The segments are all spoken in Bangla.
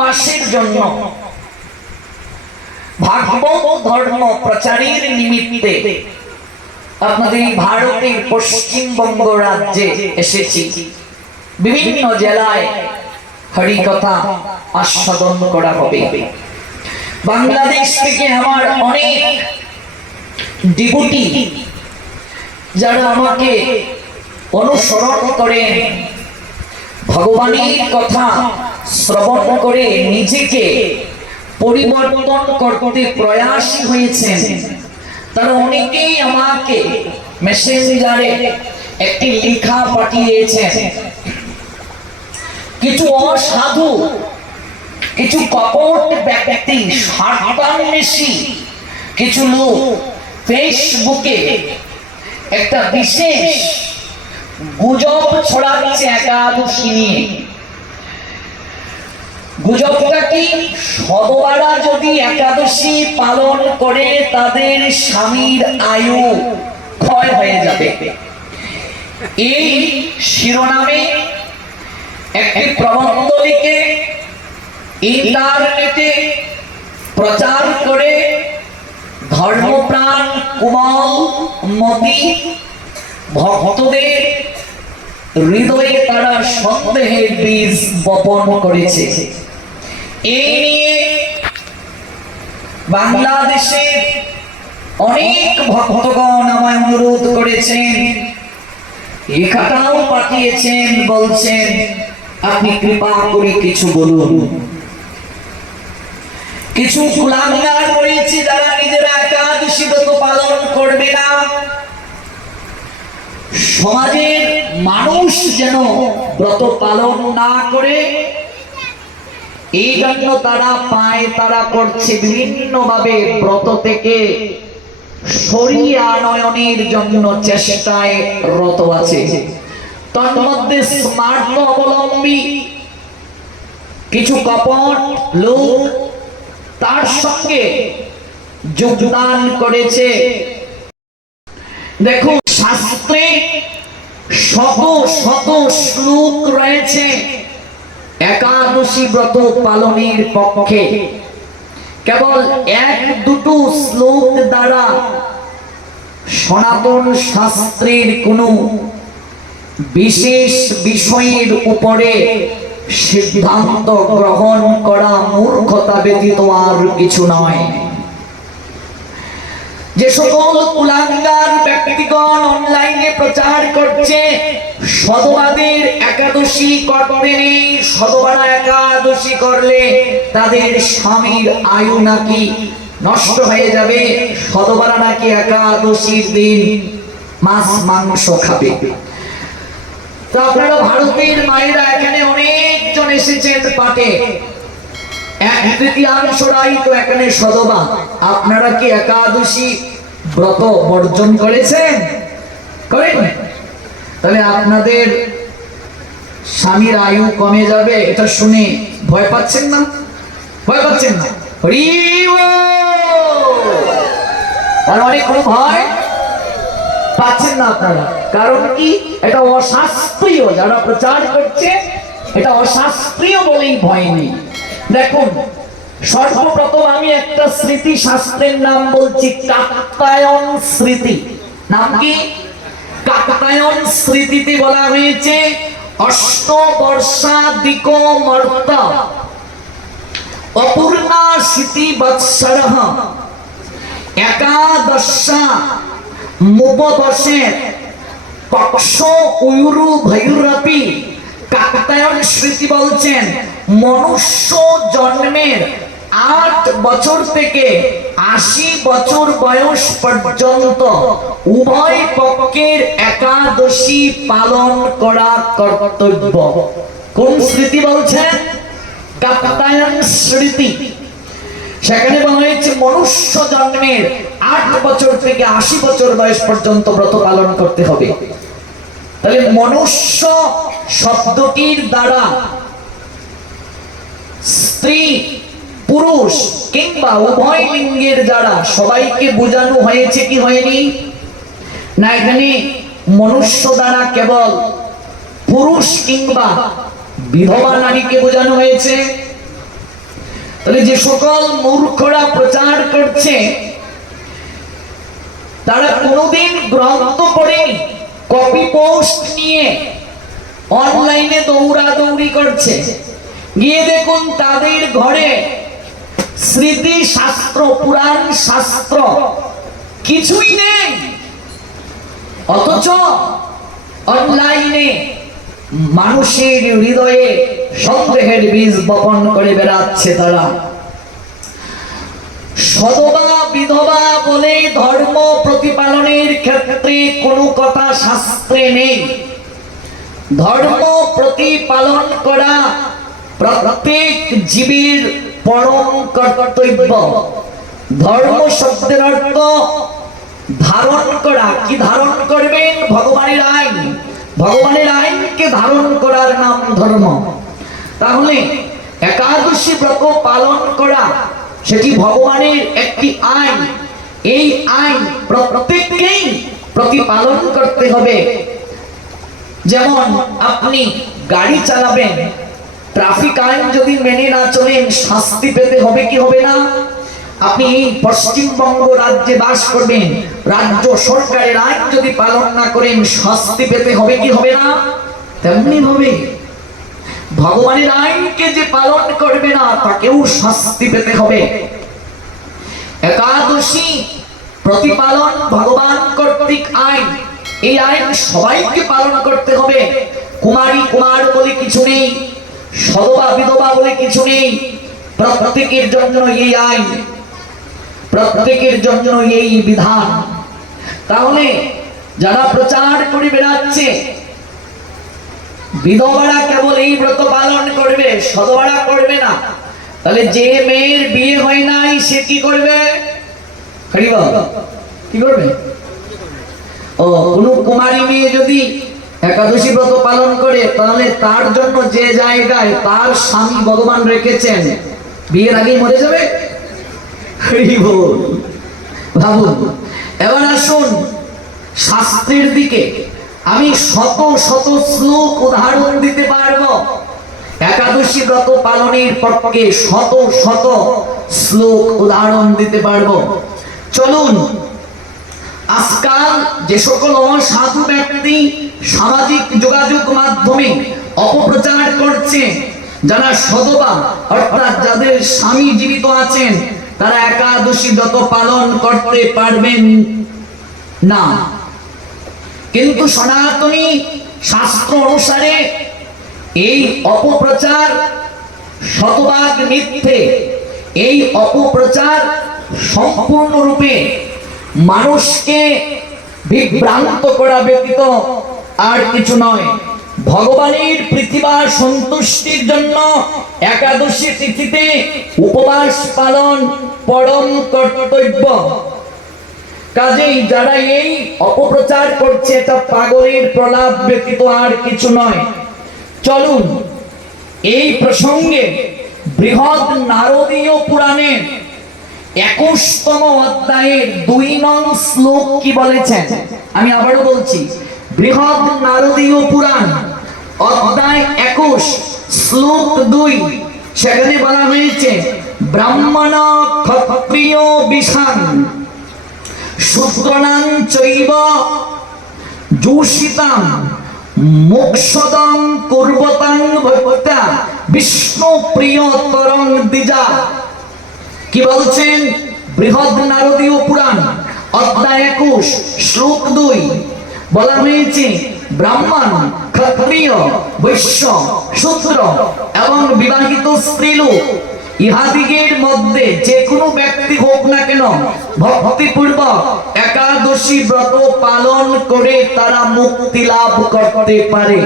মাসের জন্য ভাগবত ধর্ম প্রচারের নিমিত্তে আপনাদের ভারতের পশ্চিমবঙ্গ রাজ্যে এসেছি। বিভিন্ন জেলায় হরিকথা আস্বাদন করা হবে। বাংলাদেশ থেকে আমার অনেক ডিভোটি যারা আমাকে অনুসরণ করে ভগবানের কথা শ্রবণ করে নিজেকে পরিবর্তন করতে প্রয়াস হয়েছেন, তারা অনেকেই আমাকে মেসেঞ্জারে একটি লেখা পাঠিয়েছেন। কিছু অসাধু, কিছু কপট ব্যক্তি, স্বার্থান্বেষী কিছু লোক ফেসবুকে একটা বিশেষ গুজব ছড়াচ্ছে একাদশী নিয়ে। গুজবটা কি? সদবারা যদি একাদশী পালন করে তাদের স্বামীর আয়ু ক্ষয় হয়ে যাবে। এই শিরোনামে একটি প্রবন্ধ লিখে ইন্টারনেটে প্রচার করে ধর্মপ্রাণ কোমল মতি ভক্তদের হৃদয়ে তারা সন্দেহের বীজ বপন করেছে। এই নিয়ে বাংলাদেশের অনেক ভক্তগণ আমায় অনুরোধ করেছেন, লেখাটাও পাঠিয়েছেন, বলছেন আপনি কৃপা করে কিছু বলুন। কিছু কুলাঙ্গার রয়েছে যারা নিজেরা একাদশী ব্রত পালন করবে না, সমাজের মানুষ যেন ব্রত পালন না করে এই জন্য তারা করছে বিভিন্ন ভাবে ব্রত থেকে সরিয়ে আনয়নের জন্য চেষ্টায় রত আছে। তন্মধ্যে স্মার্ট অবলম্বী কিছু কপট লোক তার সঙ্গে যোগদান করেছে। দেখুন, শাস্ত্রে শত শত শ্লোক রয়েছে একাদশী ব্রত পালনের পক্ষে। কেবল এক দুটো শ্লোক দ্বারা সনাতন শাস্ত্রের কোনো বিশেষ বিষয়ের উপরে সিদ্ধান্ত গ্রহণ করা মূর্খতা ব্যতীত আর কিছু নয়। যে সকল কুলাঙ্গার ব্যক্তিগণ অনলাইনে প্রচার করছে সদবাদের একাদশী করতে নেই, সদবারা একাদশী করলে তাদের স্বামীর আয়ু নাকি নষ্ট হয়ে যাবে, সদবারা নাকি একাদশীর দিন মাছ মাংস খাবে। তো আপনারা ভারতের মায়েরা এখানে অনেকজন এসেছেন পাঠে, এক তৃতীয়াংশরাই তো এখানে সদবা। আপনারা কি একাদশী ব্রত বর্জন করেছেন? করেন? তাহলে আপনাদের স্বামীর আয়ু কমে যাবে, এটা শুনে ভয় পাচ্ছেন না? ভয় পাচ্ছেন না? তার মানে কোনো ভয় পাচ্ছেন না আপনারা। কারণ কি? এটা অশাস্ত্রীয়, যারা প্রচার করছে এটা অশাস্ত্রীয় বলেই ভয় নেই। দেখুন, সর্বপ্রথম আমি একটা স্মৃতি শাস্ত্রের নাম বলছি, কাত্যায়ন স্মৃতি। নাম কি? কাত্যায়ন স্মৃতিতে বলা হয়েছে অষ্টবর্ষাদিক মর্ত অপূর্ণা শীতি বৎসরঃ একাদশা মুপদশে পক্ষ উয়ুরু ভয়ুরপি। কাকতায়ন স্মৃতি বলছেন মনুষ্য জন্মের 8 বছর থেকে 80 বছর বয়স পর্যন্ত উভয় পক্ষের একাদশী পালন করা কর্তব্য। কোন স্মৃতি বলছেন? কাকতায়ন স্মৃতি। সেখানে বলা হয়েছে মনুষ্য জন্মের 8 বছর থেকে 80 বছর বয়স পর্যন্ত ব্রত পালন করতে হবে। তাহলে মনুষ্য শব্দটির দ্বারা স্ত্রী পুরুষ কিংবা উভয় লিঙ্গের যারা সবাইকে বোঝানো হয়েছে কি হয়নি? না, এখানে মনুষ্য দ্বারা কেবল পুরুষ কিংবা বিধবা নারীকে বোঝানো হয়েছে? তাহলে যে সকল মূর্খরা প্রচার করছে তারা কোনোদিন গ্রন্থ পড়েনি, কপি পোস্ট নিয়ে অনলাইনে দৌড়াদৌড়ি করছে। গিয়ে দেখুন তাদের ঘরে স্মৃতি শাস্ত্র, পুরাণ শাস্ত্র কিছুই নেই, অথচ অনলাইনে মানুষের হৃদয়ে সন্দেহের বীজ বপন করে বেড়াচ্ছে তারা। সদবা বিধবা বলে ধর্ম প্রতিপালনের ক্ষেত্রে কোনো কথা শাস্ত্রে নেই। ধর্ম প্রতিপালন করা প্রত্যেক জীবের পরম কর্তব্য। ধর্ম শব্দের অর্থ ধারণ করা। কি ধারণ করবেন? ভগবানের আইন। ভগবানের আইনকে ধারণ করার নাম ধর্ম। তাহলে একাদশী ব্রত পালন করা সেটি ভগবানের একটি আইন। এই আইন প্রত্যেককেই প্রতিপালন করতে হবে। যেমন আপনি গাড়ি চালাবেন, ট্রাফিক আইন যদি মেনে না চলেন শাস্তি পেতে হবে কি হবে না? আপনি পশ্চিমবঙ্গ রাজ্যে বাস করবেন, রাজ্য সরকারের আইন যদি পালন না করেন শাস্তি পেতে হবে কি হবে না? তেমনি ভাবে ভগবানের আইনকে যে পালন করবে না তাকেও শাস্তি পেতে হবে। একাদশী প্রতিপালন ভগবান কর্তৃক আইন। এই আইন সবাইকে পালন করতে হবে। কুমারী কুমার বলে কিছু নেই, সদবা বিধবা বলে কিছু নেই। প্রত্যেকের জন্য এই আইন, প্রত্যেকের জন্য এই বিধান। তাহলে যারা প্রচার করে বেড়াচ্ছে বিধবারা কেবল এই ব্রত পালন করবে, সদবারা করবে না, তাহলে যে মেয়ের বিয়ে হয় নাই সে কি করবে? কি করবে? ও, কোন কুমারী মেয়ে যদি একাদশী ব্রত পালন করে তাহলে তার জন্য যে জায়গায় তার স্বামী ভগবান রেখেছেন বিয়ের আগেই মরে যাবে। ভাবুন। এবার আসুন শাস্ত্রের দিকে। আমি শত শত শ্লোক উদাহরণ দিতে পারবো একাদশী ব্রত পালনের পক্ষে, শত শত শ্লোক উদাহরণ দিতে পারবো। চলুন, আজকাল যে সকল অসাধু ব্যক্তি সামাজিক যোগাযোগ মাধ্যমে অপপ্রচার করছে, যারা সদবা অর্থাৎ যাদের স্বামী জীবিত আছেন তারা একাদশী ব্রত পালন করতে পারবেন না। কিন্তু সনাতনী শাস্ত্র অনুসারে এই অপপ্রচার শতভাগ মিথ্যে। এই অপপ্রচার সম্পূর্ণরূপে মানুষকে বিভ্রান্ত করা ব্যতীত আর কিছু নয়। ভগবানের পৃথিবী সন্তুষ্টির জন্য একাদশী তিথিতে উপবাস পালন পরম কর্তব্য। কাজেই যারা এই অপপ্রচার করছে এটা পাগলের প্রলাপ ব্যতীত আর কিছু নয়। চলুন এই প্রসঙ্গে বৃহৎ নারদীয় পুরাণের 21তম অধ্যায়ের 2 নং শ্লোক কি বলেছেন আমি আবারও বলছি। বৃহৎ নারদীয় পুরাণ অধ্যায় 21 শ্লোক 2, সেখানে বলা হয়েছে ব্রাহ্মণ ক্ষত্রিয় বিশান শূদ্রাণাং চৈব জোষিতাং মোক্ষদং কুর্বতাং ভক্তা বিষ্ণু প্রিয়তরং দ্বিজা। কি বলছেন? বৃহৎ নারদীয় পুরাণ অধ্যায় 21 শ্লোক 2 বলা হয়েছে ব্রাহ্মণ, ক্ষত্রিয়, বৈশ্য, শূদ্র এবং বিবাহিত স্ত্রীলোক ইহাদিগের মধ্যে যে কোনো ব্যক্তি হোক না কেন ভক্তিপূর্বক একাদশী ব্রত পালন করে তারা মুক্তি লাভ করতে পারে।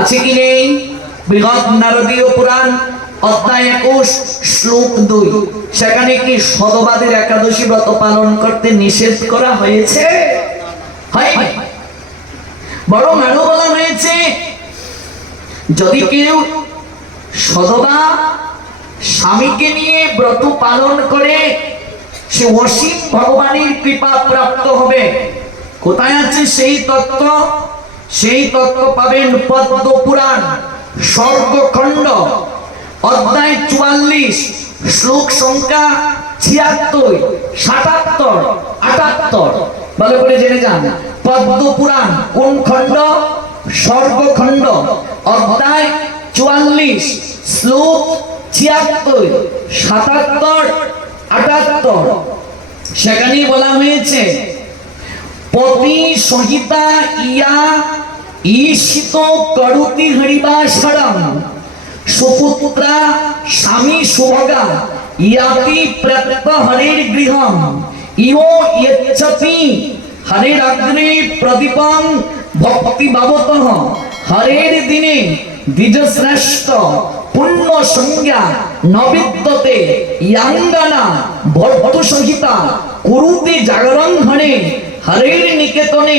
আছে কি নেই? বৃহৎ নারদীয় পুরাণ অধ্যায় 21 শ্লোক 2, সেখানে কি সদবাদের একাদশী ব্রত পালন করতে নিষেধ করা হয়েছে? হয়নি। বরং আরো বলা হয়েছে যদি কেউ সদবা স্বামীকে নিয়ে ব্রত পালন করে সে অসীম ভগবানের কৃপা প্রাপ্ত হবে। কোথায় আছে সেই তত্ত্ব? সেই তত্ত্ব পাবেন পদ্ম পুরাণ স্বর্গখণ্ড অধ্যায় 44 শ্লোক সংখ্যা 76, 77, 78 ভালো করে জেনে যান। পদ্ম পুরাণ কোন খণ্ড? স্বর্গখণ্ড। অধ্যায় 44 শ্লোক 76, 77, 78 সেখানেই বলা হয়েছে পতি সহিতা ইয়া ঈশিত করুতি হরিবাসরম সুপুত্রা স্বামী সুভগা ইয়াতি প্রত্যহ হরির গৃহম ইয়ো ইচ্ছতি হরির অগ্রে প্রদীপং ভক্তি ভাবতঃ হরের দিনে দ্বিজশ্রেষ্ঠ পুণ্য সংজ্ঞা নবিদ্যতে ইয়াঙ্গানা ভক্তু সহিতা কুরুতে জাগরণ ঘরে হরের নিকেতনে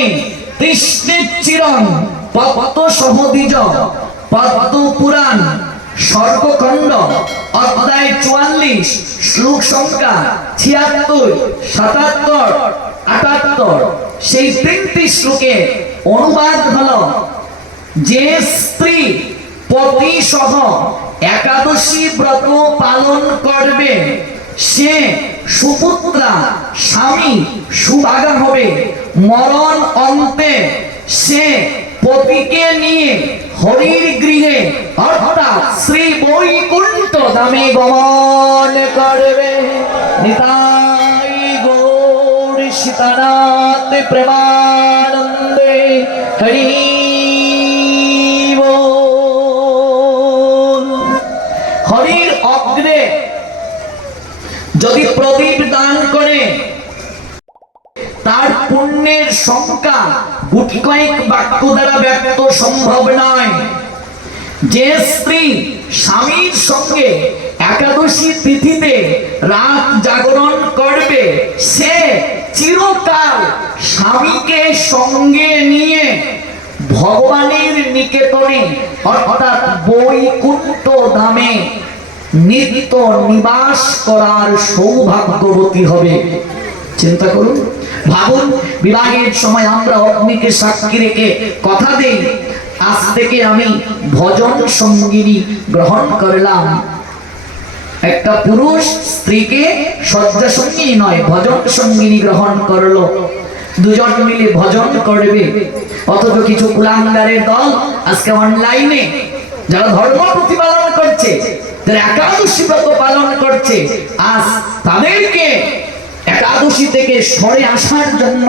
তিষ্ঠে চিরং পদ্ম সহদ্বিজ। পদ্ম পুরাণ স্বর্গখণ্ড অধ্যায় 44 শ্লোক সংখ্যা 76, 77, 78 সেই তিনটি শ্লোকে অনুবাদ হলো যে স্ত্রী পতি সহ একাদশী ব্রত পালন করবে সে সুপুত্রা স্বামী সুভাগা হবে। মরণ অন্তে সে পতিকে নিয়ে হরির গৃহে অর্থাৎ শ্রী বৈকুণ্ঠ ধামে গমন করবে। নিতাই গৌর সীতানাথ প্রেমানন্দে হরি বল। হরির অগ্রে যদি প্রদীপ দান করে তার পুণ্যের সংখ্যা গুটি কয়েক বাক্য দ্বারা ব্যক্ত সম্ভব নয়। যে স্ত্রী স্বামীর সঙ্গে একাদশী তিথিতে রাত জাগরণ করবে সে চিরকাল স্বামীকে সঙ্গে নিয়ে ভগবানের নিকেতনে অর্থাৎ বৈকুণ্ঠ ধামে নিত্য নিবাস করার সৌভাগ্যবতী হবে। চিন্তা করুন, ভাবুন, বিবাহের সময় আমরা অগ্নিকে সাক্ষী রেখে কথা দেই আজ থেকে আমি ভজন সঙ্গিনী গ্রহণ করলাম। একটা পুরুষ স্ত্রীকে শয্যা সঙ্গিনী নয় ভজন সঙ্গিনী গ্রহণ করলো, দুজন মিলে ভজন করবে। অথচ কিছু কুলাঙ্গারের দল আজকে অনলাইনে যারা ধর্ম প্রতিপালন করছে, যারা একাদশী ব্রত পালন করছে, আজ তাদেরকে একাদশী থেকে সরে আসার জন্য,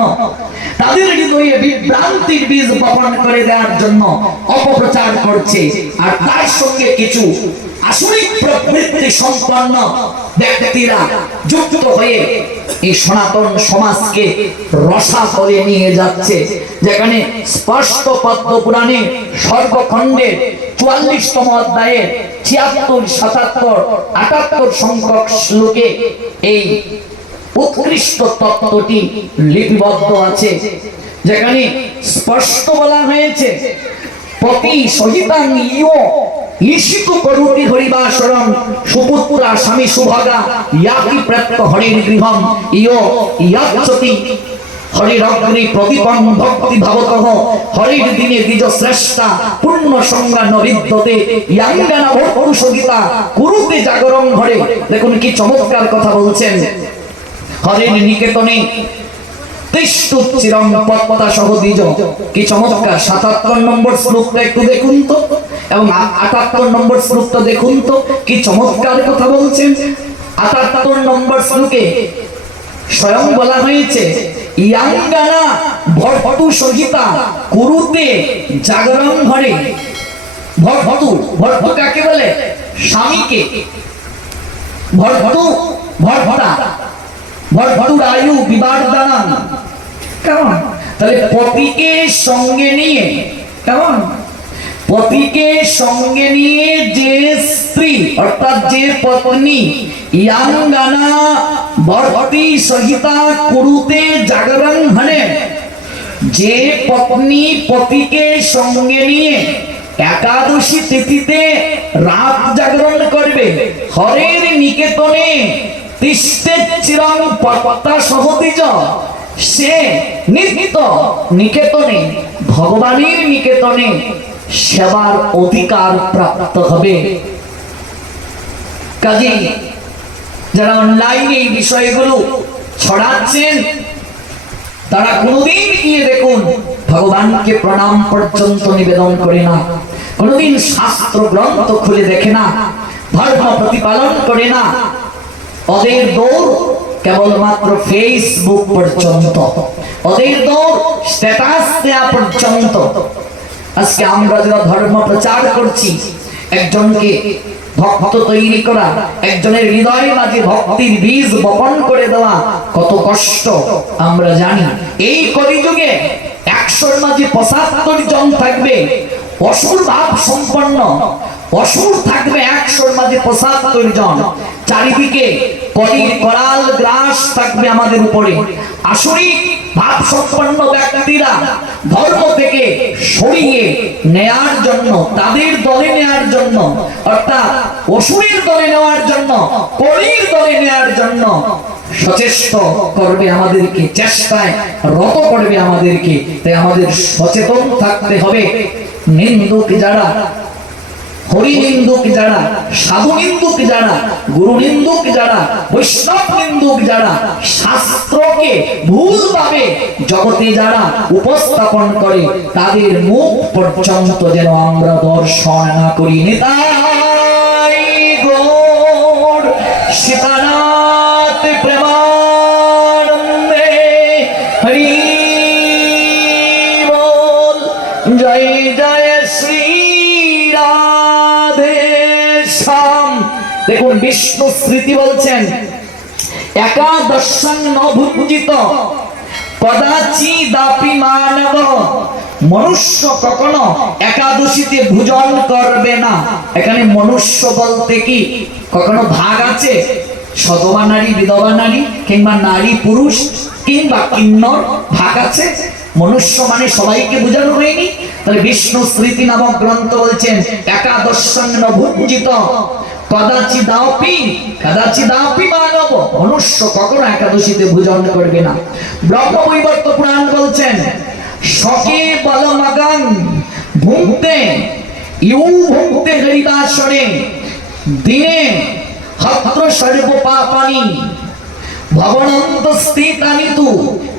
তাদের হৃদয়ে বিভ্রান্তির বীজ বপন করে দেওয়ার জন্য অপপ্রচার করছে। আর তার সঙ্গে কিছু আসরিক প্রবৃত্তি সম্পন্ন ব্যক্তিরা যুক্ত হয়ে এই সনাতন সমাজকে রসা করে নিয়ে যাচ্ছে। যেখানে স্পষ্ট পদ্ম পুরাণে স্বর্গখণ্ডের 44তম অধ্যায়ে 76, 77, 78 সংখ্যক শ্লোকে এই উৎকৃষ্ট তত্ত্বটি লিপিবদ্ধ আছে, যেখানে স্পষ্ট বলা হয়েছে পতি সহিতাং ইয়ো ঈশিত করুতি হরিবাসরম সুপুত্রা স্বামী সুভগা ইয়াতি প্রত্যহ হরির গৃহম ইয়ো ইয়াচ্ছতি হরির অগ্নি প্রদীপং ভক্তি ভাবতঃ হরির দিনে দ্বিজ শ্রেষ্ঠা পুণ্য সংজ্ঞা নবিদ্যতে ইয়াঙ্গানা ভক্তু সহিতা কুরুতে জাগরণ ঘরে। দেখুন কি চমৎকার কথা বলছেন। হরির নিকেতনে তিষ্ঠু চিরং পদ্মতা সহ দ্বিজ। কি চমৎকার! 77 নম্বর শ্লোকটা একটু দেখুন তো, এবং 78 নম্বর শ্লোকটা দেখুন তো, কি চমৎকার কথা বলছেন। 78 নম্বর শ্লোকে স্বয়ং বলা হয়েছে ইয়াঙ্গানা ভক্তু সহিতা কুরুতে জাগরণ ঘরে। ভক্তু, ভক্ত কাকে বলে? স্বামীকে। ভক্তু ভক্তা, ভক্তুর আয়ু বিবারদানাম। কেমন? তাহলে পতিকে সঙ্গে নিয়ে, কেমন? পতিকে সঙ্গে নিয়ে যে স্ত্রী অর্থাৎ যে পত্নী ইয়াঙ্গানা ভক্তি সহিতা কুরুতে জাগরণ ঘরে, যে পত্নী পতিকে সঙ্গে নিয়ে একাদশী তিথিতে রাত জাগরণ করবে, হরের নিকেতনে তিষ্ঠে চিরং পদ্মতা সহ দ্বিজ, সে নিত্য নিকেতনে ভগবানের নিকেতনে সেবার অধিকার প্রাপ্ত হবে। কাজে যারা অনলাইনে এই বিষয়গুলো ছড়াচ্ছেন তারা কোনোদিন গিয়ে দেখুন ভগবানকে প্রণাম পর্যন্ত নিবেদন করে না, কোনোদিন শাস্ত্র গ্রন্থ খুলে দেখে না, ধর্ম প্রতিপালন করে না। ওদের দৌড় কেবলমাত্র ফেসবুক পর্যন্ত, ওদের দৌড় স্ট্যাটাস দেওয়া পর্যন্ত। আজকে আমরা যারা ধর্ম প্রচার করছি, একজনকে ভক্ত তৈরি করা, একজনের হৃদয়ে মাঝে ভক্তির বীজ বপন করে দেওয়া কত কষ্ট আমরা জানি। এই কলিযুগে 100-র মাঝে 75 জন থাকবে অসুর ভাব সম্পন্ন, অসুর থাকবে 100-র মাঝে 75 জন। চারিদিকে কলির করাল গ্রাস থাকবে আমাদের উপরে। আসরিক ভাব সম্পন্ন ব্যক্তিরা ধর্ম থেকে সরিয়ে নেয়ার জন্য, তাদের দলে নেয়ার জন্য, অর্থাৎ অসুরের দলে নেওয়ার জন্য, কলির দলে নেয়ার জন্য সচেষ্ট করবে আমাদেরকে, চেষ্টায় রত করবে আমাদেরকে। তাই আমাদের সচেতন থাকতে হবে। নিন্দুক যারা, হরি নিন্দুক যারা, সাধু নিন্দুক যারা, গুরু নিন্দুক যারা, বৈষ্ণব নিন্দুক যারা, শাস্ত্রকে ভুলভাবে জগতে যারা উপস্থাপন করে, তাদের মুখ পর্যন্ত যেন আমরা দর্শন না করি। নিতাই গৌর সীতানাথ প্রেমানন্দে হরি বল। জয় জয় শ্রী রাধে শ্যাম। দেখুন বিষ্ণু স্মৃতি বলছেন, একাদশং ন ভুঞ্জিত কদাচিদাপি মানব। মনুষ্য কখনো একাদশীতে ভোজন করবে না। এখানে মনুষ্য বলতে কি কখনো ভাগ আছে? সধবা নারী, বিধবা নারী, কিংবা নারী পুরুষ, কিংবা কিন্নর ভাগ আছে? মনুষ্য মানে সবাইকে বোঝানো হয়নি। তাহলে বিষ্ণু স্মৃতি নামক গ্রন্থ বলছেন, একাদশং ন ভুঞ্জিত কদাচিদাপি মানব। মনুষ্য কখনো একাদশীতে ভোজন করবে না। ব্রহ্মবৈবর্ত পুরাণ বলছেন, শকে বলমগাং ভুঙ্ক্তে ইউ ভুঙ্ক্তে হরিবাসরে দিনে হত্র সর্ব পাপানি ভবনন্ত স্থিতানি তু।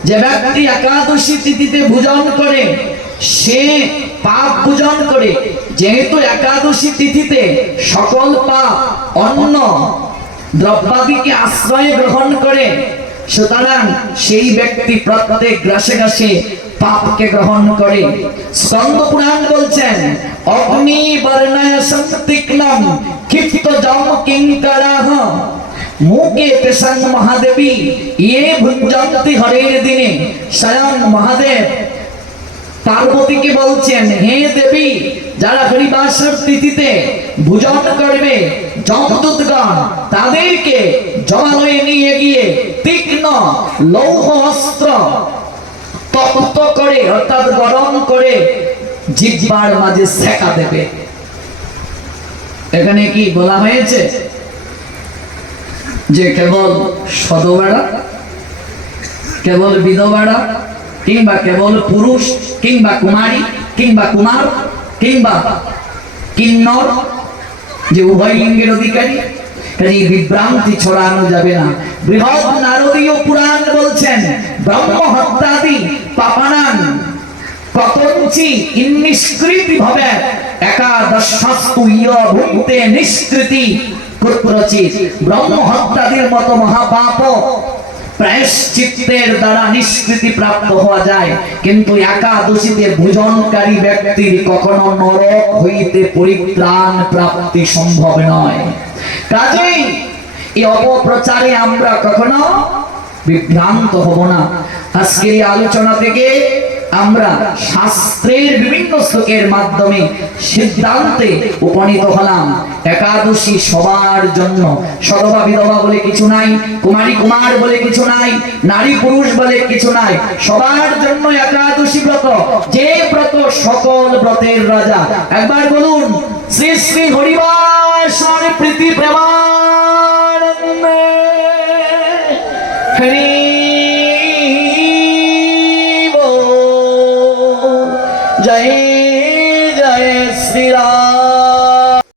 যে ব্যক্তি একাদশী তিথিতে ভোজন করে সে পাপ ভোজন করে। যেহেতু একাদশী তিথিতে সকল পাপ অন্ন দ্রব্যাদিকে আশ্রয় গ্রহণ করে, সুতরাং সেই ব্যক্তি প্রত্যেক গ্রাসে গ্রাসে পাপকে গ্রহণ করে। স্কন্দ পুরাণ বলছেন, অগ্নি বর্ণায় সংতিক্নম ক্ষিপ্ত জম কিঙ্করাহ মুকে তেসং মহাদেবী ইয়ে ভুঞ্জন্তি হরের দিনে। স্বয়ং মহাদেব পার্বতীকে বলছেন, হে দেবী, যারা হরিবাসর তিথিতে ভোজন করবে যমদূতগণ তাদেরকে জমালয়ে নিয়ে গিয়ে তীক্ষ্ণ লৌহ অস্ত্র তপ্ত করে, অর্থাৎ গরম করে জিহ্বার মাঝে সেকা দেবে। এখানে কি বলা হয়েছে যে কেবল সধবারা, কেবল বিধবারা, কিংবা কেবল পুরুষ, কিংবা কুমারী, কিংবা কুমার, কিংবা কিন্নর, যে উভয় লিঙ্গের অধিকারী? কাজে বিভ্রান্তি ছড়ানো যাবে না। বৃহৎ নারদীয় পুরাণ বলছেন, ব্রহ্ম হত্যাদি পাপানাং কতঞ্চি ইন্নিষ্কৃতি ভবে একাদশস্তু ইয় ভুঙ্ক্তে নিষ্কৃতি কুত্রচিৎ। ব্রহ্ম হত্যাদির মতো মহাপাপ প্রায়শ্চিত্তের দ্বারা নিষ্কৃতি প্রাপ্ত হওয়া যায়, কিন্তু একাদশীতে ভোজনকারী ব্যক্তির কখনো নরক হইতে পরিত্রাণ প্রাপ্তি সম্ভব নয়। কাজেই এই অপপ্রচারে আমরা কখনো বিভ্রান্ত হব না। আজকের এই আলোচনা থেকে আমরা শাস্ত্রের বিভিন্ন শ্লোকের মাধ্যমে সিদ্ধান্তে উপনীত হলাম, একাদশী সবার জন্য। সধবা বিধবা বলে কিছু নাই, কুমারী কুমার বলে কিছু নাই, নারী পুরুষ বলে কিছু নাই, সবার জন্য একাদশী ব্রত। যে ব্রত সকল ব্রতের রাজা। একবার বলুন, শ্রী শ্রী হরিবাসর প্রীতি প্রেমানন্দে হরি জয় জয় শ্রী রাম।